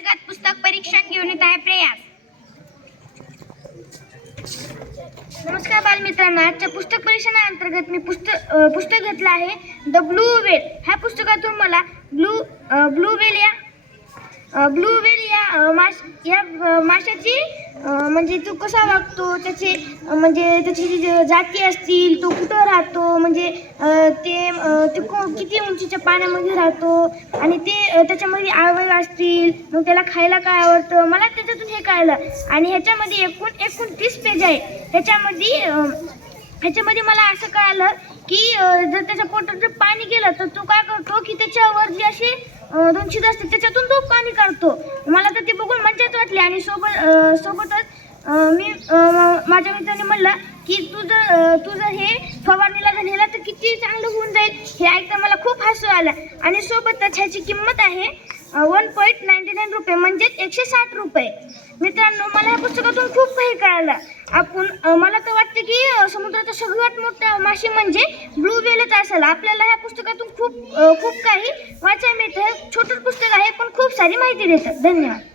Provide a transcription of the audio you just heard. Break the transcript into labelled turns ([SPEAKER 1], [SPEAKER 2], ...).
[SPEAKER 1] वर्गात पुस्तक परीक्षण घेऊन येत आहे प्रयास. नमस्कार बालमित्रांनो आजच्या पुस्तक परीक्षणाअंतर्गत मी पुस्तक पुस्तक घेतलं आहे द ब्लू वेल ह्या पुस्तकातून मला ब्लू ब्लू वेल या ब्लू वेल माश या माशाची म्हणजे तो कसा वागतो? त्याचे म्हणजे त्याची जी जाती असतील तो कुठं राहतो? म्हणजे ते ते को किती उंचीच्या पाण्यामध्ये राहतो? आणि ते त्याच्यामध्ये आवय असतील मग त्याला खायला काय आवडतं? मला त्याच्यातून हे कळलं. आणि ह्याच्यामध्ये एकूण एकोणतीस पेज आहे. ह्याच्यामध्ये ह्याच्यामध्ये मला असं कळालं की जर त्याच्या पोटात जर पाणी गेलं तर तो काय करतो की त्याच्यावर जे असे दोन असते त्याच्यातून तो पाणी काढतो. मला तर ते बघून मज्जाच वाटली आणि सोबत सोबतच मी माझ्या मित्राने म्हणलं की तुझं तुझं हे फवारणीला जर तर किती चांगलं होऊन जाईल. हे ऐकता मला खूप हसू आलं. आणि सोबतच ह्याची किंमत आहे वन पॉईंट नाईन्टी नाईन रुपये म्हणजेच एकशे साठ रुपये. मित्रांनो मला ह्या पुस्तकातून खूप काही कळालं. आपण मला तर वाटतं की समुद्राचा सगळ्यात मोठा मासे म्हणजे ब्लू वेलच असेल. आपल्याला ह्या पुस्तकातून खूप खूप काही वाचायला मिळतं हे छोटं पुस्तक आहे पण खूप सारी माहिती देतात. धन्यवाद.